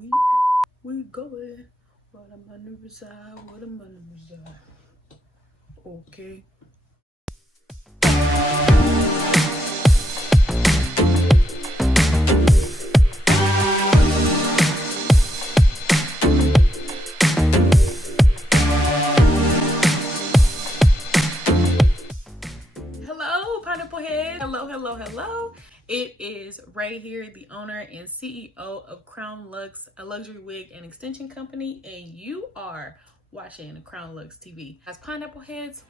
we going. What a maneuvers are, what a maneuvers are. Okay. Hello, pineapple head. Hello. It is Ray here, the owner and CEO of Crown Luxe, a luxury wig and extension company, and you are watching Crown Luxe TV. As pineapple heads,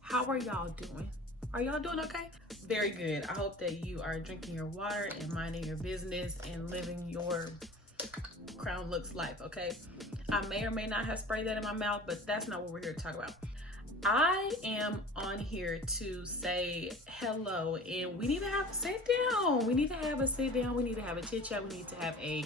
how are y'all doing? Are y'all doing okay? Very good. I hope that you are drinking your water and minding your business and living your Crown Luxe life, okay? I may or may not have sprayed that in my mouth, but that's not what we're here to talk about. I am on here to say hello, and we need to have a sit down. We need to have a sit down. We need to have a chit chat. We need to have a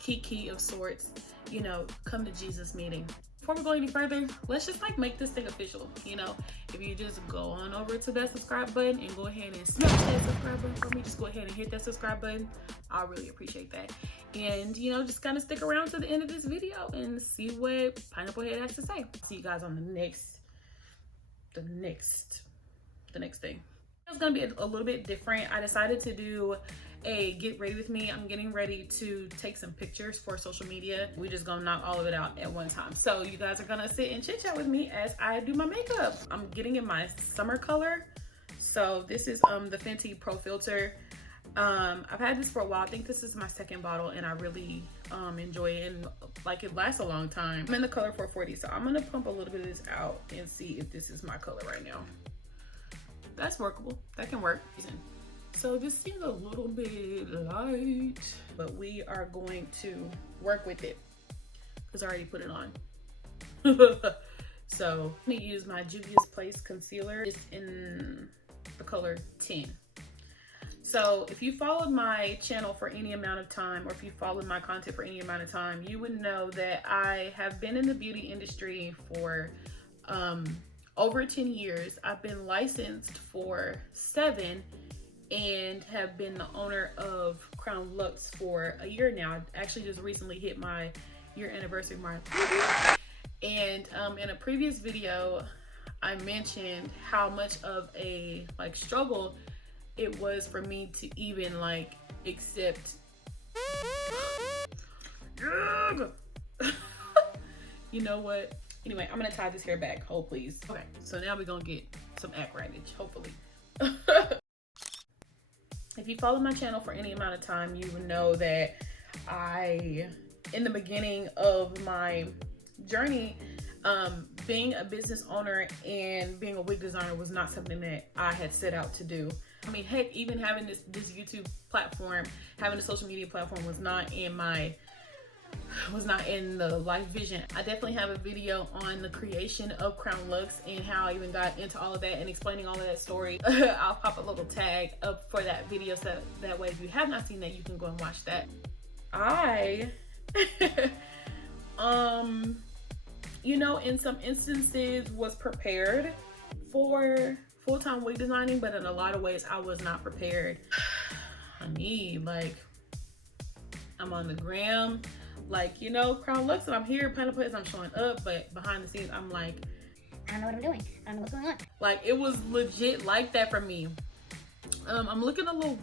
kiki of sorts, you know, come to Jesus meeting. Before we go any further, let's just make this thing official. You know, if you just go on over to that subscribe button and go ahead and smash that subscribe button for me, just go ahead and hit that subscribe button. I really appreciate that. And, you know, just kind of stick around to the end of this video and see what Pineapple Head has to say. See you guys on the next thing. It's gonna be a little bit different. I decided to do a get ready with me. I'm getting ready to take some pictures for social media. We just gonna knock all of it out at one time. So you guys are gonna sit and chit chat with me as I do my makeup. I'm getting in my summer color. So this is the Fenty Pro Filter. I've had this for a while. I think this is my second bottle and I really enjoy it, and it lasts a long time. I'm in the color 440, so I'm gonna pump a little bit of this out and see if this is my color right now. That's workable. That can work. So this seems a little bit light, but we are going to work with it because I already put it on. So I'm gonna use my Juvia's Place concealer. It's in the color 10. So if you followed my channel for any amount of time, or if you followed my content for any amount of time, you would know that I have been in the beauty industry for over 10 years. I've been licensed for 7 and have been the owner of Crown Luxe for a year now. I actually just recently hit my year anniversary mark. And in a previous video, I mentioned how much of a struggle it was for me to even accept you know what, anyway, I'm gonna tie this hair back. Hold please. Okay, so now we're gonna get some acne radish, hopefully. If you follow my channel for any amount of time, you would know that in the beginning of my journey, being a business owner and being a wig designer was not something that I had set out to do. I mean, heck, even having this YouTube platform, having a social media platform was not in the life vision. I definitely have a video on the creation of Crown Luxe and how I even got into all of that and explaining all of that story. I'll pop a little tag up for that video, so that way if you have not seen that, you can go and watch that. I you know, in some instances was prepared for full-time wig designing, but in a lot of ways I was not prepared. I need I'm on the gram, you know, Crown Luxe, and I'm here, Pineapple Heads, I'm showing up, but behind the scenes I'm I don't know what I'm doing. I don't know what's going on. It was legit like that for me. I'm looking a little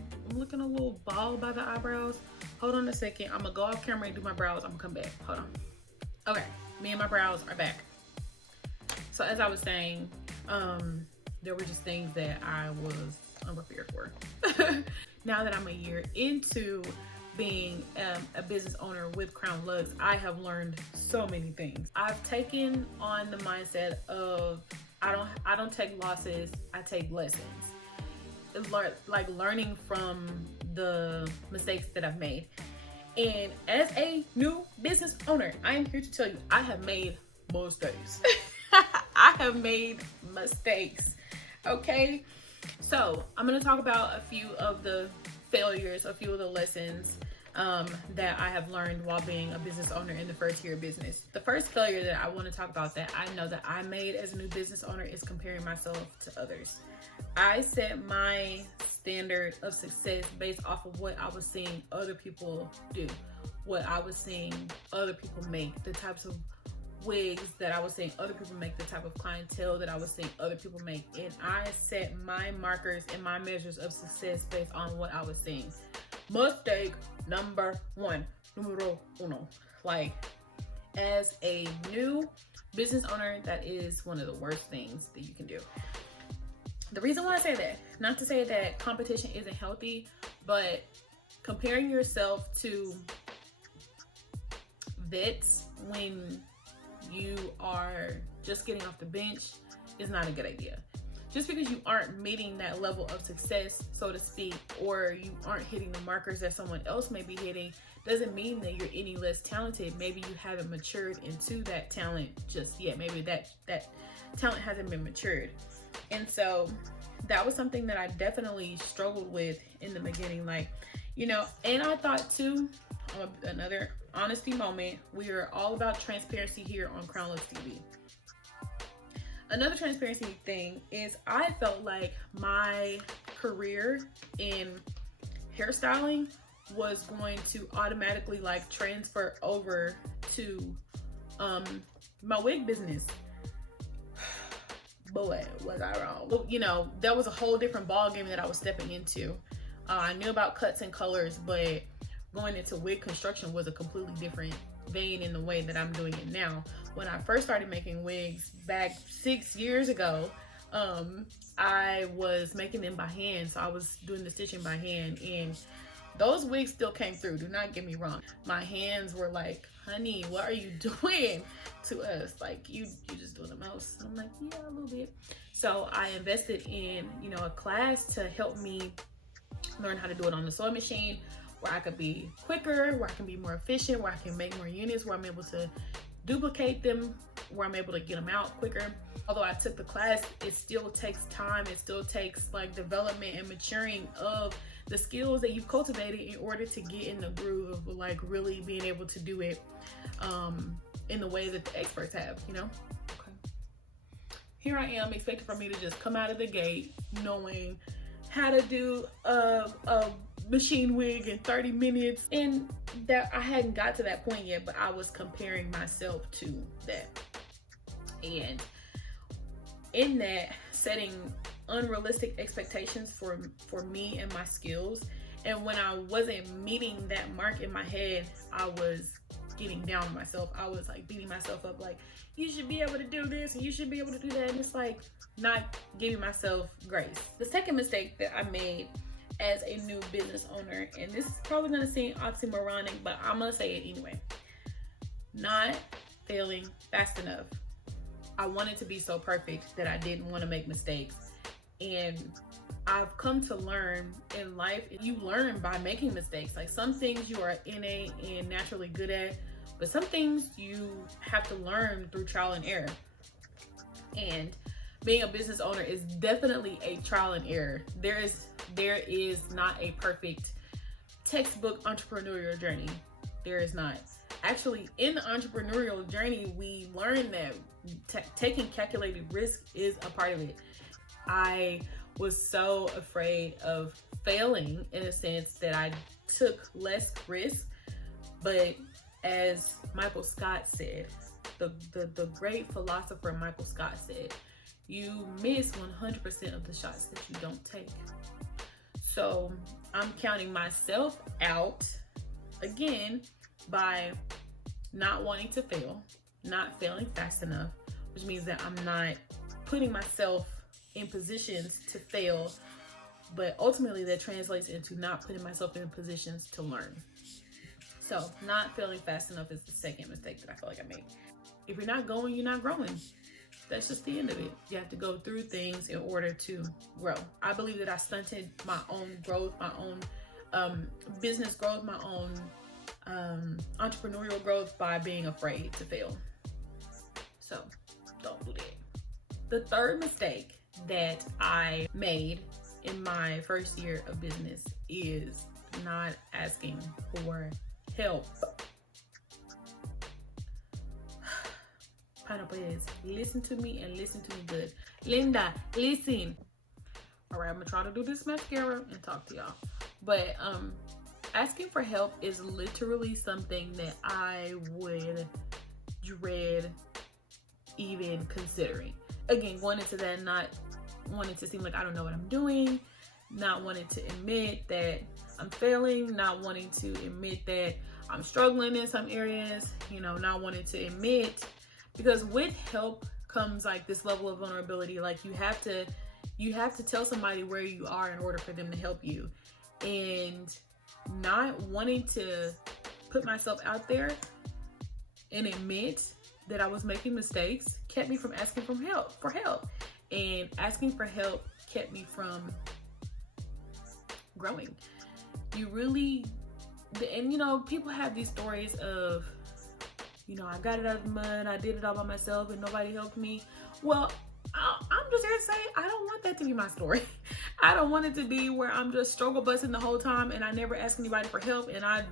bald by the eyebrows. Hold on a second. I'm gonna go off camera and do my brows. I'm gonna come back. Hold on. Okay, me and my brows are back. So as I was saying, there were just things that I was unprepared for. Now that I'm a year into being a business owner with Crown Luxe, I have learned so many things. I've taken on the mindset of I don't take losses, I take lessons. Learning from the mistakes that I've made. And as a new business owner, I am here to tell you I have made mistakes. I have made mistakes. Okay, so I'm gonna talk about a few of the failures, a few of the lessons that I have learned while being a business owner in the first year of business. The first failure that I want to talk about that I know that I made as a new business owner is comparing myself to others. I set my standard of success based off of what I was seeing other people do, what I was seeing other people make, the types of wigs that I was seeing other people make, the type of clientele that I was seeing other people make, and I set my markers and my measures of success based on what I was seeing. Mistake number one, numero uno. Like, as a new business owner, that is one of the worst things that you can do. The reason why I say that, not to say that competition isn't healthy, but comparing yourself to vets when you are just getting off the bench is not a good idea. Just because you aren't meeting that level of success, so to speak, or you aren't hitting the markers that someone else may be hitting, doesn't mean that you're any less talented. Maybe you haven't matured into that talent just yet. Maybe that talent hasn't been matured. And so that was something that I definitely struggled with in the beginning. Like, you know, and I thought too, another honesty moment, we are all about transparency here on Crown Luxe TV. Another transparency thing is I felt like my career in hairstyling was going to automatically like transfer over to my wig business. Boy, was I wrong. Well, you know, that was a whole different ball game that I was stepping into. I knew about cuts and colors, but going into wig construction was a completely different vein in the way that I'm doing it now. When I first started making wigs back 6 years ago, I was making them by hand. So I was doing the stitching by hand, and those wigs still came through. Do not get me wrong. My hands were like, honey, what are you doing to us? Like, you just doing the most. I'm like, yeah, a little bit. So I invested in, you know, a class to help me learn how to do it on the sewing machine, where I could be quicker, where I can be more efficient, where I can make more units, where I'm able to duplicate them, where I'm able to get them out quicker. Although I took the class, it still takes time. It still takes like development and maturing of the skills that you've cultivated in order to get in the groove of like really being able to do it in the way that the experts have, you know? Okay. Here I am expecting for me to just come out of the gate knowing how to do a machine wig in 30 minutes, and that I hadn't got to that point yet, but I was comparing myself to that, and in that setting unrealistic expectations for me and my skills. And when I wasn't meeting that mark in my head, I was getting down on myself. I was like beating myself up, like, you should be able to do this and you should be able to do that, and it's like not giving myself grace. The second mistake that I made as a new business owner, and this is probably gonna seem oxymoronic, but I'm gonna say it anyway, not failing fast enough. I wanted to be so perfect that I didn't want to make mistakes. And I've come to learn in life, you learn by making mistakes. Like, some things you are innate and naturally good at, but some things you have to learn through trial and error. And being a business owner is definitely a trial and error. There is not a perfect textbook entrepreneurial journey. There is not. Actually, in the entrepreneurial journey, we learn that taking calculated risk is a part of it. I was so afraid of failing, in a sense that I took less risk. But as Michael Scott said, the great philosopher Michael Scott said, you miss 100% of the shots that you don't take. So I'm counting myself out again by not wanting to fail, not failing fast enough, which means that I'm not putting myself in positions to fail, but ultimately that translates into not putting myself in positions to learn. So not failing fast enough is the second mistake that I feel like I made. If you're not going, you're not growing. That's just the end of it. You have to go through things in order to grow. I believe that I stunted my own growth, my own business growth, my own entrepreneurial growth by being afraid to fail. So don't do that. The third mistake that I made in my first year of business is not asking for help. Pineapple heads, listen to me and listen to me good. Linda, listen. All right, I'm gonna try to do this mascara and talk to y'all. But Asking for help is literally something that I would dread even considering. Again, going into that, not wanting to seem like I don't know what I'm doing, not wanting to admit that I'm failing, not wanting to admit that I'm struggling in some areas, you know, not wanting to admit, because with help comes like this level of vulnerability. Like you have to tell somebody where you are in order for them to help you. And not wanting to put myself out there and admit that I was making mistakes kept me from asking for help. And asking for help kept me from growing. And you know, people have these stories of, you know, I got it out of the mud, I did it all by myself and nobody helped me. Well, I'm just here to say, I don't want that to be my story. I don't want it to be where I'm just struggle busting the whole time and I never ask anybody for help, and I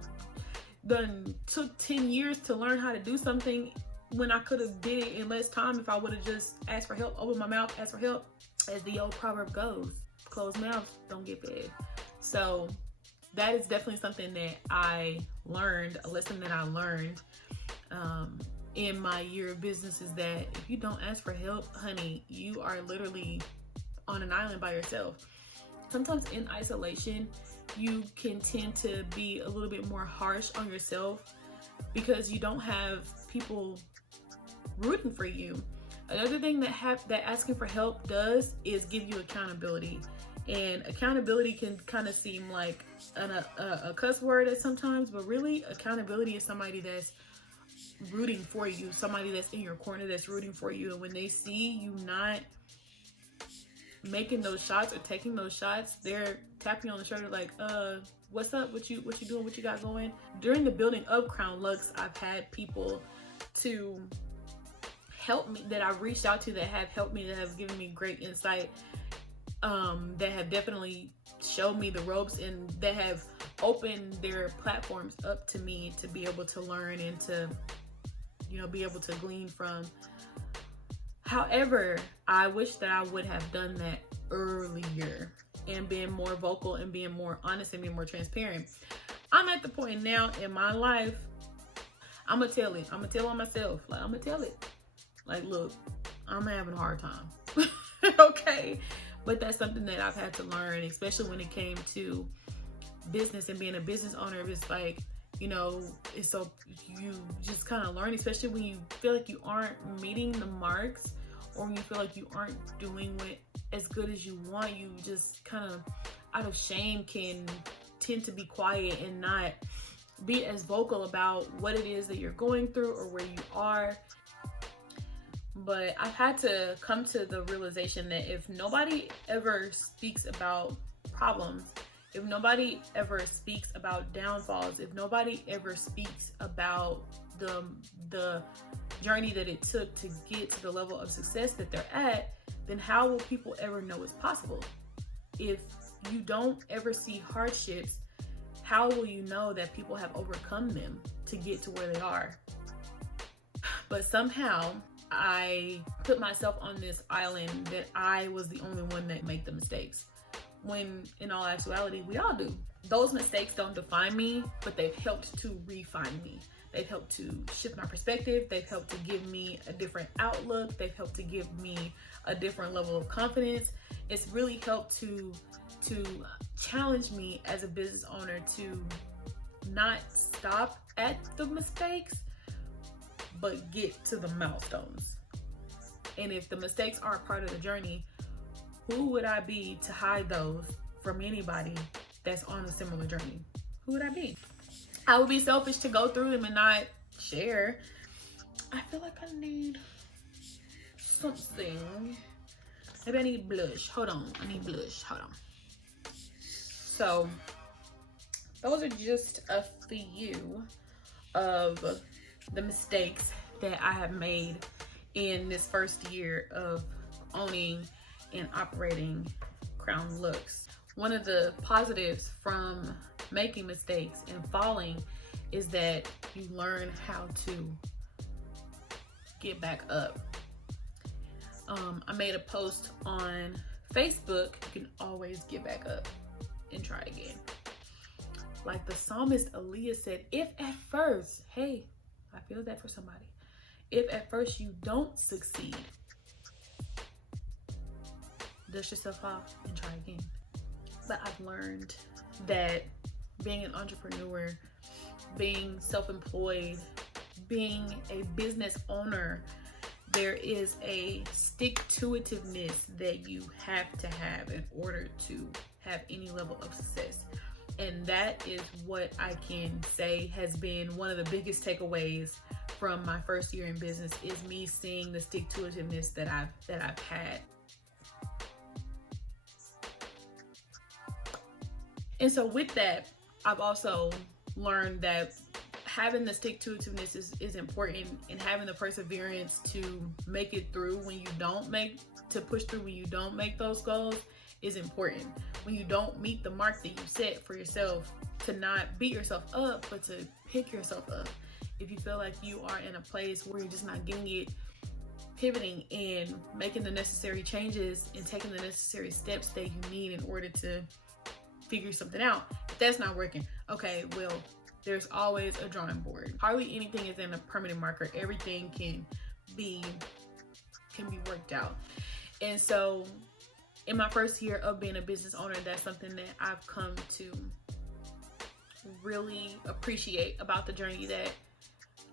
done took 10 years to learn how to do something when I could have did it in less time if I would have just asked for help, opened my mouth, asked for help. As the old proverb goes, closed mouths don't get fed. So that is definitely something that I learned, a lesson that I learned in my year of business, is that if you don't ask for help, honey, you are literally on an island by yourself. Sometimes in isolation, you can tend to be a little bit more harsh on yourself because you don't have people rooting for you. Another thing that asking for help does is give you accountability. And accountability can kind of seem like a cuss word at sometimes, but really accountability is somebody that's rooting for you, somebody that's in your corner that's rooting for you. And when they see you not making those shots or taking those shots, they're tapping you on the shoulder like, what's up, what you doing, what you got going. During the building of Crown Luxe, I've had people to help me that I've reached out to that have helped me, that have given me great insight, that have definitely showed me the ropes, and that have opened their platforms up to me to be able to learn and to, you know, be able to glean from. However, I wish that I would have done that earlier and been more vocal and being more honest and being more transparent. I'm at the point now in my life, I'm gonna tell it. I'm gonna tell on myself. Like, I'm gonna tell it. Like, look, I'm having a hard time. Okay. But that's something that I've had to learn, especially when it came to business and being a business owner. It's like, you know, it's so, you just kind of learn, especially when you feel like you aren't meeting the marks, or when you feel like you aren't doing what as good as you want. You just kind of out of shame can tend to be quiet and not be as vocal about what it is that you're going through or where you are. But I've had to come to the realization that if nobody ever speaks about problems, if nobody ever speaks about downfalls, if nobody ever speaks about the journey that it took to get to the level of success that they're at, then how will people ever know it's possible? If you don't ever see hardships, how will you know that people have overcome them to get to where they are? But somehow I put myself on this island that I was the only one that made the mistakes, when in all actuality, we all do. Those mistakes don't define me, but they've helped to refine me. They've helped to shift my perspective. They've helped to give me a different outlook. They've helped to give me a different level of confidence. It's really helped to challenge me as a business owner to not stop at the mistakes, but get to the milestones. And if the mistakes aren't part of the journey, who would I be to hide those from anybody that's on a similar journey? Who would I be? I would be selfish to go through them and not share. I feel like I need something. Maybe I need blush. Hold on, I need blush. Hold on. So those are just a few of the mistakes that I have made in this first year of owning and operating Crown Luxe. One of the positives from making mistakes and falling is that you learn how to get back up. I made a post on Facebook, you can always get back up and try again. Like the psalmist Aaliyah said, if at first, hey, I feel that for somebody. If at first you don't succeed, dust yourself off and try again. But I've learned that being an entrepreneur, being self-employed, being a business owner, there is a stick-to-itiveness that you have to have in order to have any level of success. And that is what I can say has been one of the biggest takeaways from my first year in business, is me seeing the stick-to-itiveness that I've had. And so with that, I've also learned that having the stick-to-itiveness is important, and having the perseverance to make it through when you don't push through when you don't make those goals is important. When you don't meet the mark that you set for yourself, to not beat yourself up, but to pick yourself up. If you feel like you are in a place where you're just not getting it, pivoting and making the necessary changes and taking the necessary steps that you need in order to figure something out. If that's not working, okay, well, there's always a drawing board. Hardly anything is in a permanent marker. Everything can be worked out. And so in my first year of being a business owner, that's something that I've come to really appreciate about the journey, that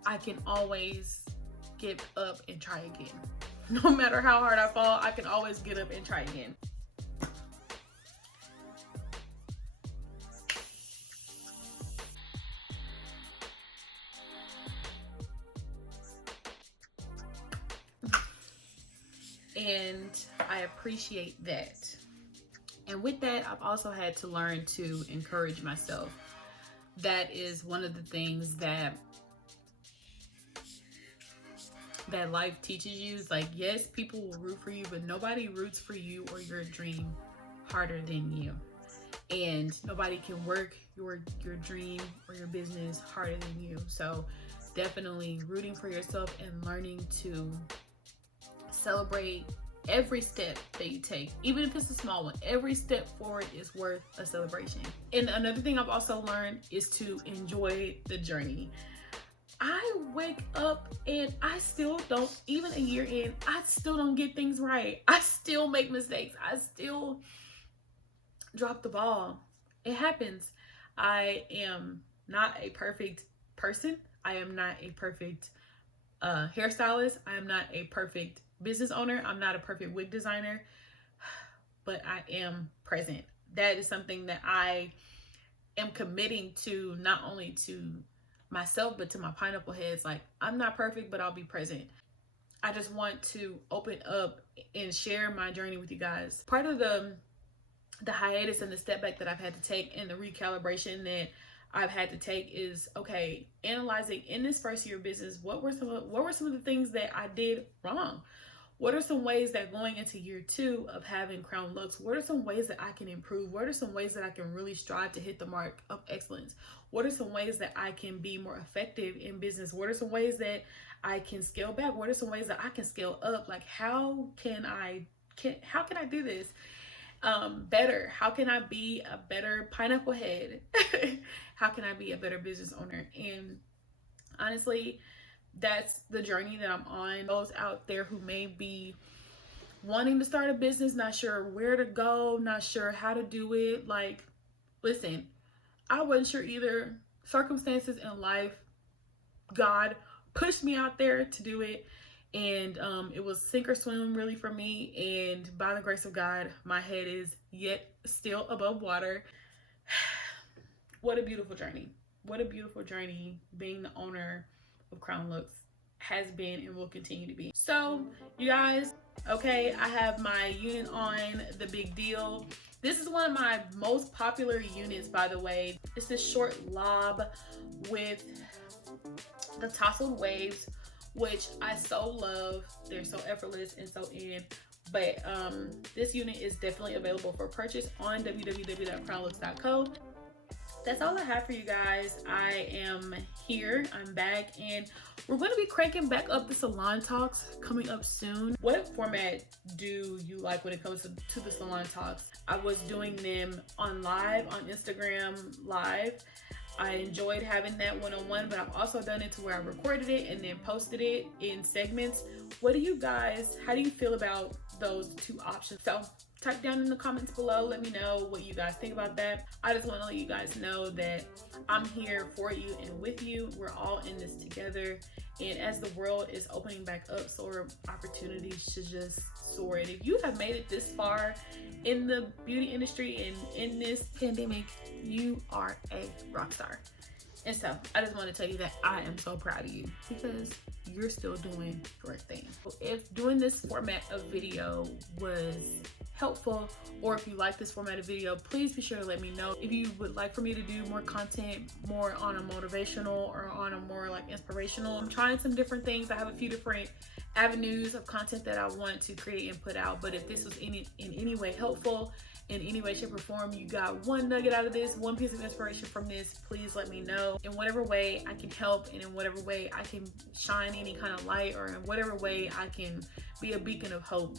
I can always get up and try again. No matter how hard I fall, I can always get up and try again. And I appreciate that. And with that, I've also had to learn to encourage myself. That is one of the things that life teaches you. Is like, yes, people will root for you, but nobody roots for you or your dream harder than you. And nobody can work your dream or your business harder than you. So definitely rooting for yourself and learning to celebrate every step that you take, even if it's a small one. Every step forward is worth a celebration. And another thing I've also learned is to enjoy the journey. I wake up and I still don't, even a year in, I still don't get things right. I still make mistakes. I still drop the ball. It happens. I am not a perfect person. I am not a perfect hairstylist. I am not a perfect business owner. I'm not a perfect wig designer, but I am present. That is something that I am committing to, not only to myself, but to my pineapple heads. Like, I'm not perfect, but I'll be present. I just want to open up and share my journey with you guys. Part of the hiatus and the step back that I've had to take, and the recalibration that I've had to take, is, okay, analyzing in this first year of business, what were some of the things that I did wrong? What are some ways that going into year 2 of having Crown Luxe, what are some ways that I can improve? What are some ways that I can really strive to hit the mark of excellence? What are some ways that I can be more effective in business? What are some ways that I can scale back? What are some ways that I can scale up? Like, how can I do this better? How can I be a better pineapple head? How can I be a better business owner? And honestly, that's the journey that I'm on. Those out there who may be wanting to start a business, not sure where to go, not sure how to do it. Like, listen, I wasn't sure either. Circumstances in life, God pushed me out there to do it. And it was sink or swim really for me. And by the grace of God, my head is yet still above water. What a beautiful journey. What a beautiful journey being the owner of Crown Luxe has been and will continue to be. So you guys, okay, I have my unit on, the Big Deal. This is one of my most popular units, by the way. It's this short lob with the tousled waves, which I so love. They're so effortless and so in. But this unit is definitely available for purchase on www.crownluxe.co. that's all I have for you guys. I am here, I'm back, and we're going to be cranking back up the salon talks coming up soon. What format do you like when it comes to the salon talks? I was doing them on live, on Instagram live. I enjoyed having that one-on-one, but I've also done it to where I recorded it and then posted it in segments. What do you guys, how do you feel about those two options? So type down in the comments below, let me know what you guys think about that. I just want to let you guys know that I'm here for you and with you. We're all in this together, and as the world is opening back up, so are opportunities to just soar. And if you have made it this far in the beauty industry and in this pandemic, you are a rock star. And so I just want to tell you that I am so proud of you, because you're still doing your thing. If doing this format of video was helpful, or if you like this format of video, please be sure to let me know. If you would like for me to do more content, more on a motivational or on a more like inspirational, I'm trying some different things. I have a few different avenues of content that I want to create and put out. But if this was in any way helpful, in any way, shape, or form, you got one nugget out of this, one piece of inspiration from this, please let me know. In whatever way I can help, and in whatever way I can shine any kind of light, or in whatever way I can be a beacon of hope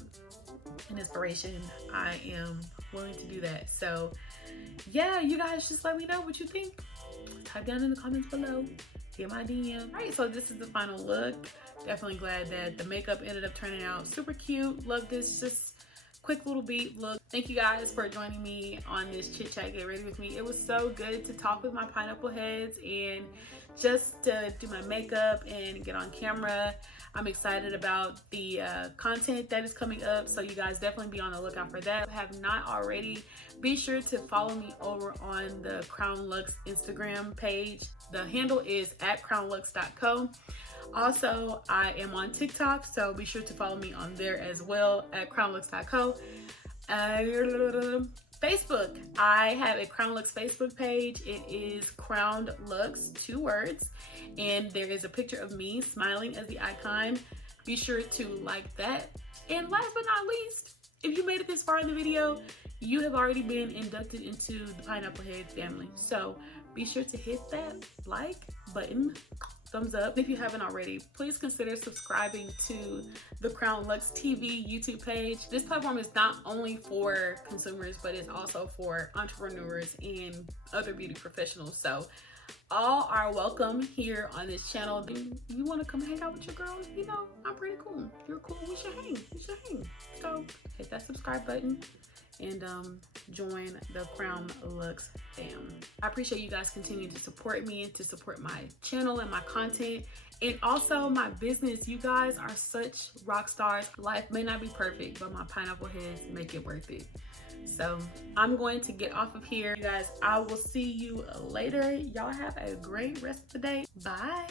and inspiration, I am willing to do that. So yeah, you guys just let me know what you think. Type down in the comments below, hit my DM. All right, so this is the final look. Definitely glad that the makeup ended up turning out super cute. Love this just quick little beat look. Thank you guys for joining me on this chit chat, get ready with me. It was so good to talk with my pineapple heads and just to do my makeup and get on camera. I'm excited about the content that is coming up, so you guys definitely be on the lookout for that. If you have not already, be sure to follow me over on the Crown Luxe Instagram page. The handle is @crownluxe.co. Also, I am on TikTok, so be sure to follow me on there as well @crownluxe.co. Facebook, I have a Crown Luxe Facebook page. It is Crown Luxe, 2 words, and there is a picture of me smiling as the icon. Be sure to like that. And last but not least, if you made it this far in the video, you have already been inducted into the Pineapple Head family. So be sure to hit that like button, thumbs up. If you haven't already, please consider subscribing to the Crown Luxe TV YouTube page. This platform is not only for consumers, but it's also for entrepreneurs and other beauty professionals. So all are welcome here on this channel. You want to come hang out with your girl? You know, I'm pretty cool. You're cool. We should hang. So hit that subscribe button and join the Crown Luxe fam. I appreciate you guys continuing to support me and to support my channel and my content, and also my business. You guys are such rock stars. Life may not be perfect, but my pineapple heads make it worth it. So I'm going to get off of here. You guys, I will see you later. Y'all have a great rest of the day. Bye.